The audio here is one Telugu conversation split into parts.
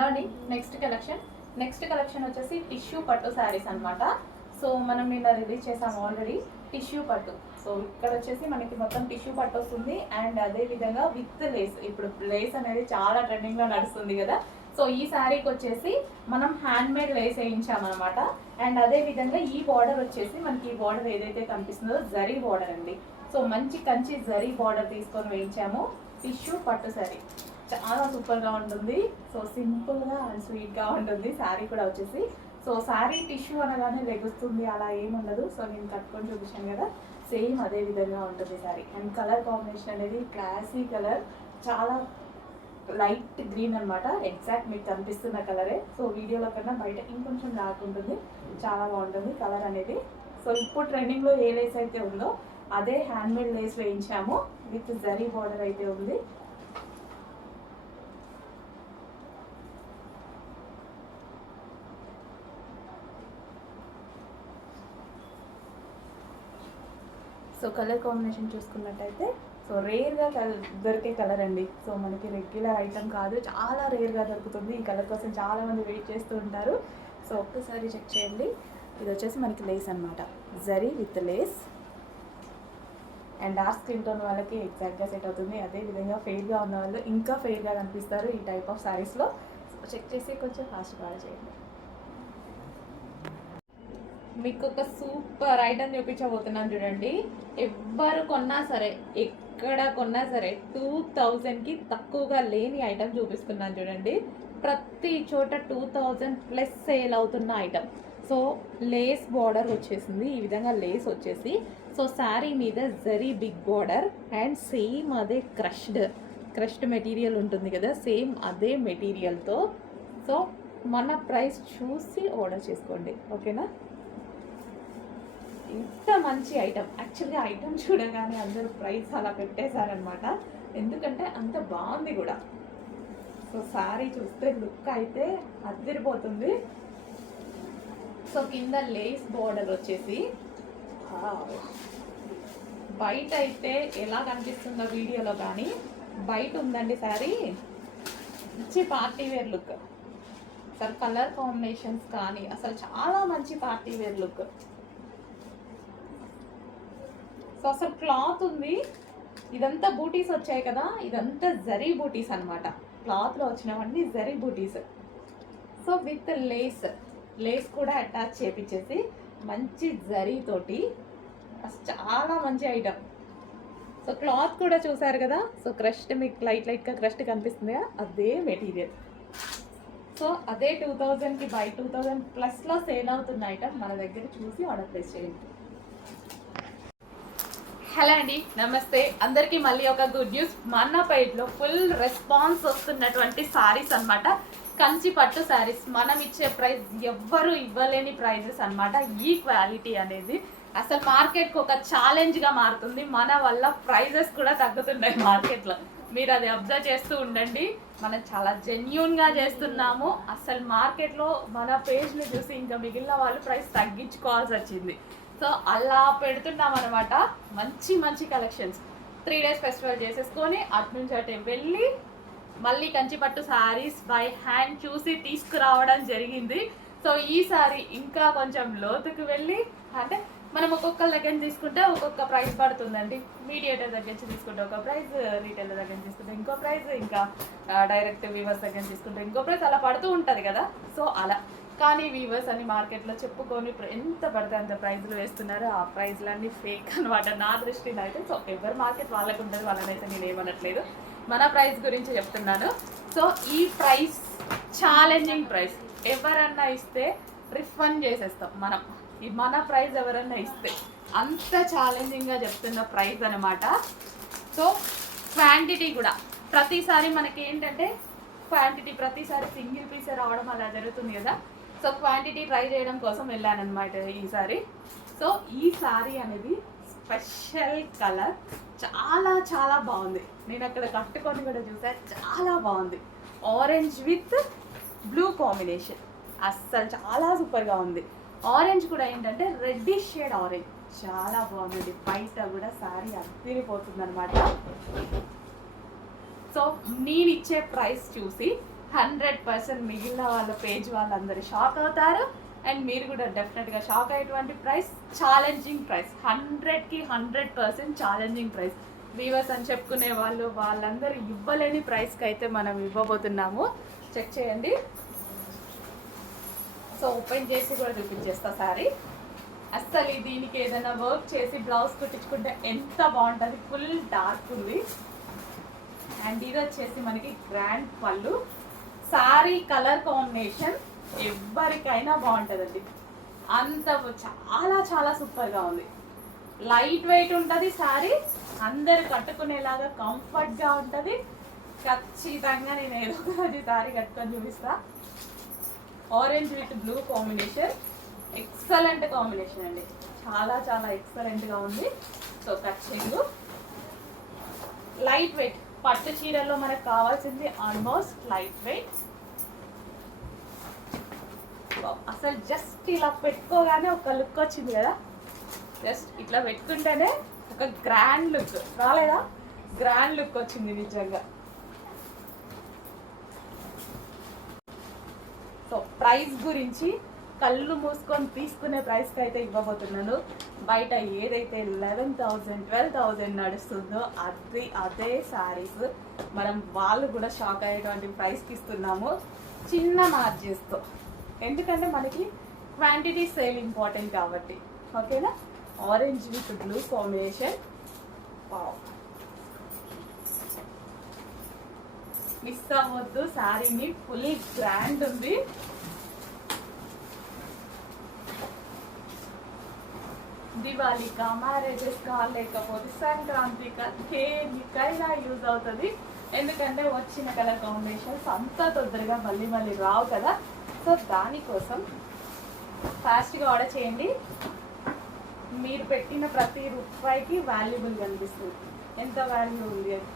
హలో అండి. నెక్స్ట్ కలెక్షన్ వచ్చేసి టిష్యూ పట్టు శారీస్ అనమాట. సో మనం నిన్న రిలీజ్ చేసాము ఆల్రెడీ టిష్యూ పట్టు. సో ఇక్కడ వచ్చేసి మనకి మొత్తం టిష్యూ పట్టు వస్తుంది అండ్ అదే విధంగా విత్ లేస్. ఇప్పుడు లేస్ అనేది చాలా ట్రెండింగ్లో నడుస్తుంది కదా. సో ఈ శారీకి వచ్చేసి మనం హ్యాండ్ మేడ్ లేస్ వేయించామన్నమాట. అండ్ అదే విధంగా ఈ బార్డర్ వచ్చేసి మనకి ఈ బార్డర్ ఏదైతే కనిపిస్తుందో జరీ బార్డర్ అండి. సో మంచి కంచి జరీ బార్డర్ తీసుకొని వేయించాము. టిష్యూ పట్టు శారీ చాలా సూపర్గా ఉంటుంది. సో సింపుల్గా అండ్ స్వీట్గా ఉంటుంది శారీ కూడా వచ్చేసి. సో శారీ టిష్యూ అనగానే లెగుస్తుంది అలా ఏముండదు. సో నేను కట్టుకొని చూపించాను కదా, సేమ్ అదే విధంగా ఉంటుంది శారీ. అండ్ కలర్ కాంబినేషన్ అనేది క్లాసీ కలర్, చాలా లైట్ గ్రీన్ అనమాట. ఎగ్జాక్ట్ మీకు కనిపిస్తున్న కలరే. సో వీడియోలో కన్నా బయట ఇంకొంచెం డార్క్ ఉంటుంది, చాలా బాగుంటుంది కలర్ అనేది. సో ఇప్పుడు ట్రెండింగ్లో ఏ లేస్ అయితే ఉందో అదే హ్యాండ్మేడ్ లేస్ వేయించాము. విత్ జరీ బార్డర్ అయితే ఉంది. సో కలర్ కాంబినేషన్ చూసుకున్నట్టయితే సో రేర్గా దొరికే కలర్ అండి. సో మనకి రెగ్యులర్ ఐటమ్ కాదు, చాలా రేర్గా దొరుకుతుంది. ఈ కలర్ కోసం చాలామంది వెయిట్ చేస్తూ ఉంటారు. సో ఒక్కసారి చెక్ చేయండి. ఇది వచ్చేసి మనకి లేస్ అనమాట, zari with lace. And dark skin tone వాళ్ళకి ఎగ్జాక్ట్గా సెట్ అవుతుంది. అదేవిధంగా ఫెయిర్గా ఉన్న వాళ్ళు ఇంకా ఫెయిర్గా కనిపిస్తారు ఈ టైప్ ఆఫ్ శారీస్లో. చెక్ చేసి కొంచెం ఫాస్ట్గా చేయండి. మీకు ఒక సూపర్ ఐటమ్ చూపించబోతున్నాను చూడండి. ఎవ్వరు కొన్నా సరే, ఎక్కడ కొన్నా సరే 2000కి తక్కువగా లేని ఐటమ్ చూపిస్తున్నాను చూడండి. ప్రతి చోట 2000+ సేల్ అవుతున్న ఐటమ్. సో లేస్ బార్డర్ వచ్చేసింది, ఈ విధంగా లేస్ వచ్చేసి. సో శారీ మీద zari big border and same అదే క్రష్డ్ మెటీరియల్ ఉంటుంది కదా, సేమ్ అదే మెటీరియల్తో. సో మన ప్రైస్ చూసి ఆర్డర్ చేసుకోండి, ఓకేనా. ఇంత మంచి ఐటమ్, యాక్చువల్గా ఐటమ్ చూడగానే అందరూ ప్రైస్ అలా పెట్టేశారనమాట, ఎందుకంటే అంత బాగుంది కూడా. సో శారీ చూస్తే లుక్ అయితే అదిరిపోతుంది. సో కింద లేస్ బార్డర్ వచ్చేసి బయట అయితే ఎలా కనిపిస్తుందో వీడియోలో కానీ బయట ఉందండి శారీ. మంచి పార్టీ వేర్ లుక్. అసలు కలర్ కాంబినేషన్స్ కానీ అసలు చాలా మంచి పార్టీ వేర్ లుక్. సో అసలు క్లాత్ ఉంది. ఇదంతా బూటీస్ వచ్చాయి కదా, ఇదంతా జరీ బూటీస్ అనమాట. క్లాత్లో వచ్చినవన్నీ జరీ బూటీస్. సో విత్ లేస్ కూడా అటాచ్ చేపించేసి మంచి జరీతోటి చాలా మంచి ఐటమ్. సో క్లాత్ కూడా చూసారు కదా. సో క్రష్డ్ మీకు లైట్గా క్రష్డ్ కనిపిస్తుంది కదా, అదే మెటీరియల్. సో అదే 2000కి బై 2000+లో సేల్ అవుతున్న ఐటమ్ మన దగ్గర చూసి ఆర్డర్ ప్లేస్ చేయండి. హలో అండి, నమస్తే అందరికీ. మళ్ళీ ఒక గుడ్ న్యూస్. మన పేజ్లో ఫుల్ రెస్పాన్స్ వస్తున్నటువంటి శారీస్ అనమాట. కంచి పట్టు శారీస్. మనం ఇచ్చే ప్రైస్ ఎవ్వరు ఇవ్వలేని ప్రైజెస్ అనమాట. ఈ క్వాలిటీ అనేది అసలు మార్కెట్కి ఒక ఛాలెంజ్గా మారుతుంది. మన వల్ల ప్రైజెస్ కూడా తగ్గుతున్నాయి మార్కెట్లో. మీరు అది అబ్జర్వ్ చేస్తూ ఉండండి. మనం చాలా జెన్యూన్గా చేస్తున్నాము. అసలు మార్కెట్లో మన పేజ్ని చూసి ఇంకా మిగిలిన వాళ్ళు ప్రైస్ తగ్గించుకోవాల్సి వచ్చింది. సో అలా పెడుతున్నాం అనమాట. మంచి మంచి కలెక్షన్స్ 3 days ఫెస్టివల్ చేసేసుకొని అటు నుంచి అటు వెళ్ళి మళ్ళీ కంచిపట్టు శారీస్ బై హ్యాండ్ చూసి తీసుకురావడం జరిగింది. సో ఈ సారీ ఇంకా కొంచెం లోతుకు వెళ్ళి, అంటే మనం ఒక్కొక్కరి దగ్గర తీసుకుంటే ఒక్కొక్క ప్రైస్ పడుతుందండి. మీడియేటర్ దగ్గర నుంచి తీసుకుంటే ఒక ప్రైస్, రీటైలర్ దగ్గర నుంచి తీసుకుంటే ఇంకో ప్రైస్, ఇంకా డైరెక్ట్ వీవర్స్ దగ్గర తీసుకుంటే ఇంకో ప్రైస్, అలా పడుతూ ఉంటుంది కదా. సో అలా కానీ వీవర్స్ అని మార్కెట్లో చెప్పుకొని ఎంత పడితే అంత ప్రైజ్లు వేస్తున్నారు. ఆ ప్రైజ్లన్నీ ఫేక్ అనమాట నా దృష్టిలో అయితే. సో ఎవరి మార్కెట్ వాళ్ళకు ఉంటుంది, వాళ్ళనైతే నేను ఏమనట్లేదు, మన ప్రైస్ గురించి చెప్తున్నాను. సో ఈ ప్రైస్ ఛాలెంజింగ్ ప్రైస్. ఎవరన్నా ఇస్తే రిఫండ్ చేసేస్తాం మనం. మన ప్రైస్ ఎవరన్నా ఇస్తే అంత ఛాలెంజింగ్గా చెప్తున్న ప్రైస్ అనమాట. సో క్వాంటిటీ కూడా ప్రతిసారి మనకి ఏంటంటే క్వాంటిటీ ప్రతిసారి సింగిల్ పీసే రావడం అలా జరుగుతుంది కదా. సో క్వాంటిటీ ట్రై చేయడం కోసం వెళ్ళానమాట ఈసారి. సో ఈ సారీ అనేది స్పెషల్ కలర్, చాలా చాలా బాగుంది. నేను అక్కడ కట్టుకొని కూడా చూసా, చాలా బాగుంది. ఆరెంజ్ విత్ బ్లూ కాంబినేషన్, అస్సలు చాలా సూపర్గా ఉంది. ఆరెంజ్ కూడా ఏంటంటే రెడ్డిష్ షేడ్ ఆరెంజ్, చాలా బాగుంది. బయట కూడా శారీ అదిరిపోతుంది అనమాట. సో నేను ఇచ్చే ప్రైస్ చూసి 100% మిగిలిన వాళ్ళ పేజ్ వాళ్ళందరూ షాక్ అవుతారు. అండ్ మీరు కూడా డెఫినెట్గా షాక్ అయ్యేటువంటి ప్రైస్, ఛాలెంజింగ్ ప్రైస్, 100కి 100% ఛాలెంజింగ్ ప్రైస్. వీవర్స్ అని చెప్పుకునే వాళ్ళందరూ ఇవ్వలేని ప్రైస్కి అయితే మనం ఇవ్వబోతున్నాము. చెక్ చేయండి. సో ఓపెన్ చేసి కూడా చూపించేస్తా సారీ. అస్సలు దీనికి ఏదైనా వర్క్ చేసి బ్లౌజ్ కుట్టించుకుంటే ఎంత బాగుంటుంది. ఫుల్ డార్క్ ఉంది. అండ్ ఇది వచ్చేసి మనకి గ్రాండ్ పళ్ళు. సారీ కలర్ కాంబినేషన్ ఎవరికైనా బాగుంటుందండి. అంత చాలా చాలా సూపర్గా ఉంది. లైట్ వెయిట్ ఉంటుంది సారీ, అందరు కట్టుకునేలాగా కంఫర్ట్గా ఉంటుంది. ఖచ్చితంగా నేను ఏదో ఒక రోజు సారీ కట్టుకొని చూపిస్తా. Orange with blue combination, excellent combination అండి. చాలా చాలా ఎక్సలెంట్గా ఉంది. సో ఖచ్చితంగా లైట్ వెయిట్, పట్టు చీరల్లో మనకు కావాల్సింది ఆల్మోస్ట్ లైట్ వెయిట్. అసలు జస్ట్ ఇలా పెట్టుకోగానే ఒక లుక్ వచ్చింది కదా. జస్ట్ ఇట్లా పెట్టుకుంటేనే ఒక గ్రాండ్ లుక్ రాలేదా? గ్రాండ్ లుక్ వచ్చింది నిజంగా. సో ప్రైస్ గురించి కళ్ళు మూసుకొని తీసుకునే ప్రైస్కి అయితే ఇవ్వబోతున్నాను. బయట ఏదైతే 11,000 12,000 నడుస్తుందో అదే శారీస్ మనం వాళ్ళు కూడా షాక్ అయ్యేటువంటి ప్రైస్కి ఇస్తున్నాము, చిన్న మార్జిన్స్తో. ఎందుకంటే మనకి క్వాంటిటీ సేల్ ఇంపార్టెంట్ కాబట్టి. ఓకేనా? Orange with blue combination. Miss అవ్వద్దు శారీని, ఫుల్ గ్రాండ్ ఉంది. దివాళీకా, మ్యారేజెస్కా, లేకపోతే సంక్రాంతికా, దేనికైనా యూజ్ అవుతుంది. ఎందుకంటే వచ్చిన కలర్ కాంబినేషన్స్ అంత తొందరగా మళ్ళీ రావు కదా. సో దానికోసం ఫాస్ట్గా ఆర్డర్ చేయండి. మీరు పెట్టిన ప్రతి రూపాయికి వాల్యుబుల్ కనిపిస్తుంది. ఎంత వాల్యూ ఉంది అది.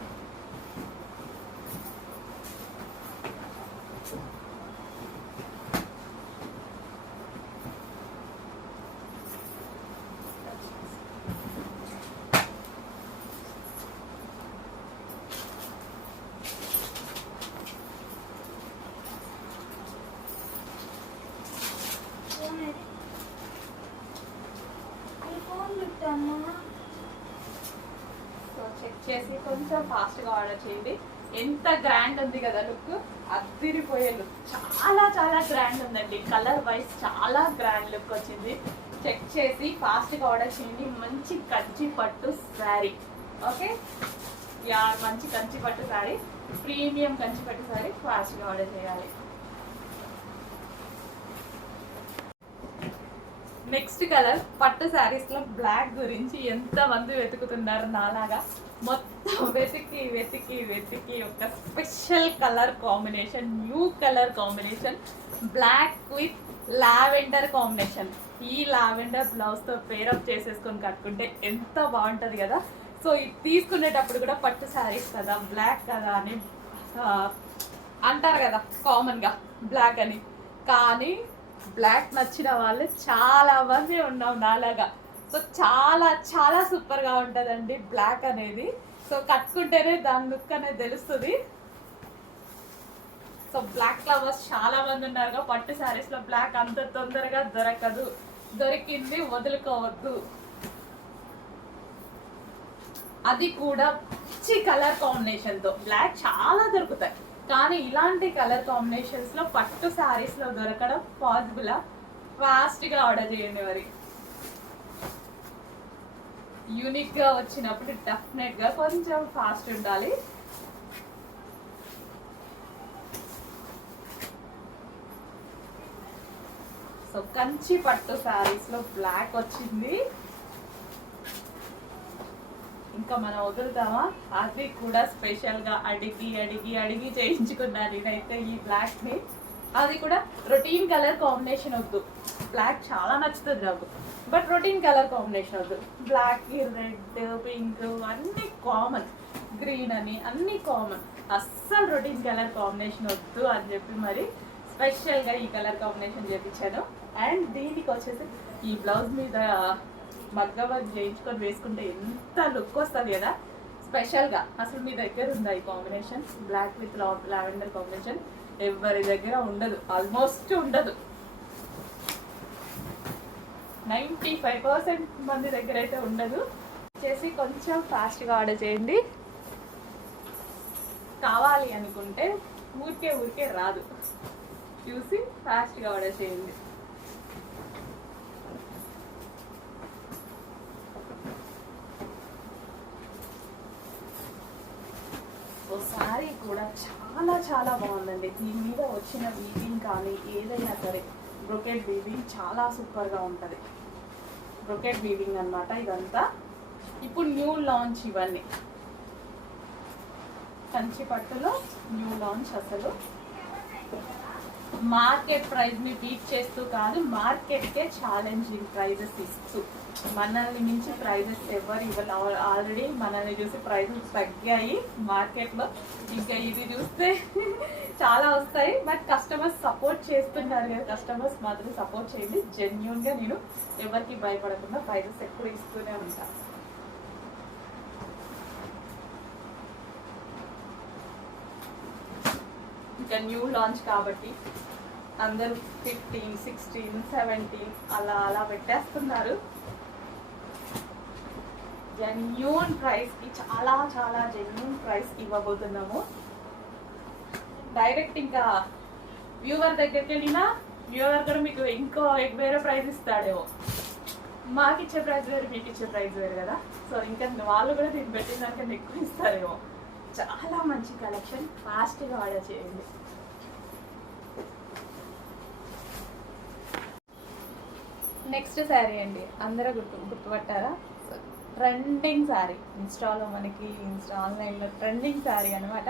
సో చెక్ చేసి కొంచెం ఫాస్ట్గా ఆర్డర్ చేయండి. ఎంత గ్రాండ్ ఉంది కదా లుక్, అదిరిపోయే లుక్. చాలా చాలా గ్రాండ్ ఉందండి. కలర్ వైజ్ చాలా గ్రాండ్ లుక్ వచ్చింది. చెక్ చేసి ఫాస్ట్గా ఆర్డర్ చేయండి. మంచి కంచి పట్టు శారీ. ఓకే యార్, మంచి కంచి పట్టు శారీ, ప్రీమియం కంచి పట్టు శారీ. ఫాస్ట్గా ఆర్డర్ చేయాలి. నెక్స్ట్ కలర్ పట్టు శారీస్లో బ్లాక్ గురించి ఎంతమంది వెతుకుతున్నారు నాలాగా. మొత్తం వెతికి వెతికి వెతికి ఒక special colour combination, new colour combination, black with lavender combination. ఈ లావెండర్ బ్లౌజ్తో పేరప్ చేసేసుకొని కట్టుకుంటే ఎంత బాగుంటుంది కదా. సో ఇది తీసుకునేటప్పుడు కూడా పట్టు శారీస్ కదా, బ్లాక్ కదా అని అంటారు కదా కామన్గా బ్లాక్ అని. కానీ బ్లాక్ నచ్చిన వాళ్ళు చాలా మంది ఉన్నాం నాలాగా. సో చాలా చాలా సూపర్గా ఉంటుందండి బ్లాక్ అనేది. సో కట్టుకుంటేనే దాని లుక్ అనేది తెలుస్తుంది. సో బ్లాక్ లవర్స్ చాలా మంది ఉన్నారుగా. పట్టు శారీస్లో బ్లాక్ అంత తొందరగా దొరకదు, దొరికింది వదులుకోవద్దు. అది కూడా మంచి కలర్ కాంబినేషన్తో. బ్లాక్ చాలా దొరుకుతాయి, కానీ ఇలాంటి కలర్ కాంబినేషన్స్లో పట్టు శారీస్లో దొరకడం పాసిబులా? ఫాస్ట్గా ఆర్డర్ చేయండి. మరి యూనిక్గా వచ్చినప్పుడు డెఫినెట్గా కొంచెం ఫాస్ట్ ఉండాలి. సో కంచి పట్టు శారీస్లో బ్లాక్ వచ్చింది. ఇంకా మనం వదులుతామా? అది కూడా స్పెషల్గా అడిగి అడిగి అడిగి చేయించుకున్నాను నేనైతే ఈ బ్లాక్ని. అది కూడా రొటీన్ కలర్ కాంబినేషన్ వద్దు. బ్లాక్ చాలా నచ్చుతుంది నాకు, బట్ రొటీన్ కలర్ కాంబినేషన్ వద్దు. బ్లాక్, రెడ్, పింక్ అన్నీ కామన్, గ్రీన్ అని అన్నీ కామన్. అస్సలు రొటీన్ కలర్ కాంబినేషన్ వద్దు అని చెప్పి మరి స్పెషల్గా ఈ కలర్ కాంబినేషన్ చేయించాను. అండ్ దీనికి వచ్చేసి ఈ బ్లౌజ్ మీద మగ్గ వర్క్ చేయించుకొని వేసుకుంటే ఎంత లుక్ వస్తుంది కదా స్పెషల్గా. అసలు మీ దగ్గర ఉందా ఈ combination? Black with lavender combination ఎవరి దగ్గర ఉండదు, ఆల్మోస్ట్ ఉండదు. 95% మంది దగ్గర అయితే ఉండదు. చేసి కొంచెం ఫాస్ట్గా ఆర్డర్ చేయండి. కావాలి అనుకుంటే ఊరికే రాదు, చూసి ఫాస్ట్గా ఆర్డర్ చేయండి. సో శారీ కూడా చాలా బాగుందండి. దీని మీద వచ్చిన వీవింగ్ కానీ ఏదైనా సరే, బ్రొకెట్ వీవింగ్ చాలా సూపర్గా ఉంటుంది. బ్రొకెట్ వీవింగ్ అన్నమాట ఇదంతా. ఇప్పుడు న్యూ లాంచ్ ఇవన్నీ కంచి పట్టులో న్యూ లాంచ్. అసలు మార్కెట్ ప్రైస్ని బీట్ చేస్తూ కాదు, మార్కెట్కే ఛాలెంజింగ్ ప్రైజెస్ ఇస్తూ, మనల్ని మించి ప్రైజెస్ ఎవరు ఇవ్వాలి. ఆల్రెడీ మనల్ని చూసి ప్రైజెస్ తగ్గాయి మార్కెట్లో, ఇంకా ఇది చూస్తే చాలా వస్తాయి. బట్ కస్టమర్స్ సపోర్ట్ చేస్తున్నారు కదా, కస్టమర్స్ మాత్రం సపోర్ట్ చేయండి. జెన్యూన్గా నేను ఎవరికి భయపడకుండా ప్రైజెస్ ఎప్పుడు ఇస్తూనే ఉంటాను. ఇంకా న్యూ లాంచ్ కాబట్టి అందరూ 15, 16, 17 అలా పెట్టేస్తున్నారు. జెన్యూన్ ప్రైస్కి చాలా జెన్యూన్ ప్రైస్ ఇవ్వబోతున్నాము. డైరెక్ట్ ఇంకా వ్యూవర్ దగ్గరికి వెళ్ళినా వ్యూవర్ కూడా మీకు ఇంకో వేరే ప్రైస్ ఇస్తాడేమో. మాకు ఇచ్చే ప్రైస్ వేరు, మీకు ఇచ్చే ప్రైస్ వేరు కదా. సో ఇంకా వాళ్ళు కూడా దీన్ని పెట్టిన దానికన్నా ఎక్కువ ఇస్తారేమో. చాలా మంచి కలెక్షన్, ఫాస్ట్గా ఆర్డర్ చేయండి. నెక్స్ట్ శారీ అండి, అందరూ గుర్తుపట్టారా? ట్రెండింగ్ శారీ, ఆన్లైన్లో ట్రెండింగ్ శారీ అనమాట.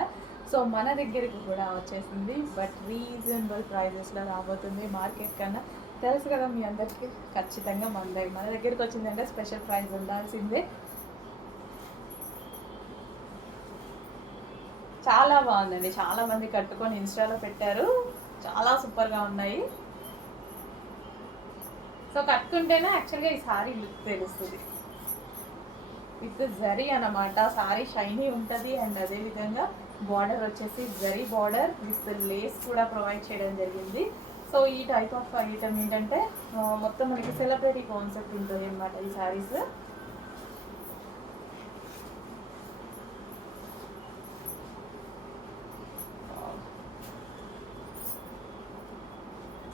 సో మన దగ్గరికి కూడా వచ్చేసింది, బట్ రీజనబుల్ ప్రైజెస్లో రాబోతుంది. మార్కెట్ కన్నా తెలుసు కదా మీ అందరికీ, ఖచ్చితంగా మన దగ్గరికి వచ్చిందంటే స్పెషల్ ప్రైస్ ఉండాల్సిందే. చాలా బాగుందండి, చాలా మంది కట్టుకొని ఇన్స్టాలో పెట్టారు, చాలా సూపర్గా ఉన్నాయి. సో కట్టుకుంటేనే యాక్చువల్గా ఈ సారీ లుక్ తెలుస్తుంది. విత్ జరీ అన్నమాట. సారీ షైనీ ఉంటుంది. అండ్ అదేవిధంగా బార్డర్ వచ్చేసి జరీ బార్డర్ విత్ లేస్ కూడా ప్రొవైడ్ చేయడం జరిగింది. సో ఈ టైప్ ఆఫ్ ఐటమ్ ఏంటంటే మొత్తం మనకి సెలబ్రిటీ కాన్సెప్ట్ ఉంటుంది అనమాట ఈ శారీస్.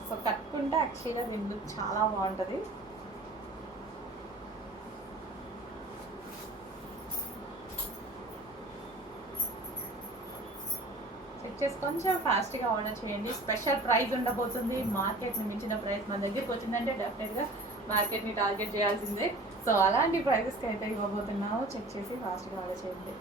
సో కట్టుకుంటే యాక్చువల్గా దీని లుక్ చాలా బాగుంటుంది. చెక్ చేసి కొంచెం ఫాస్ట్గా ఆర్డర్ చేయండి. స్పెషల్ ప్రైస్ ఉండబోతుంది. మార్కెట్ని మించిన ప్రైస్ మన దగ్గరికి వచ్చిందంటే డెఫినెట్గా మార్కెట్ని టార్గెట్ చేయాల్సిందే. సో అలాంటి ప్రైజెస్కి అయితే ఇవ్వబోతున్నాము. చెక్ చేసి ఫాస్ట్గా ఆర్డర్ చేయండి.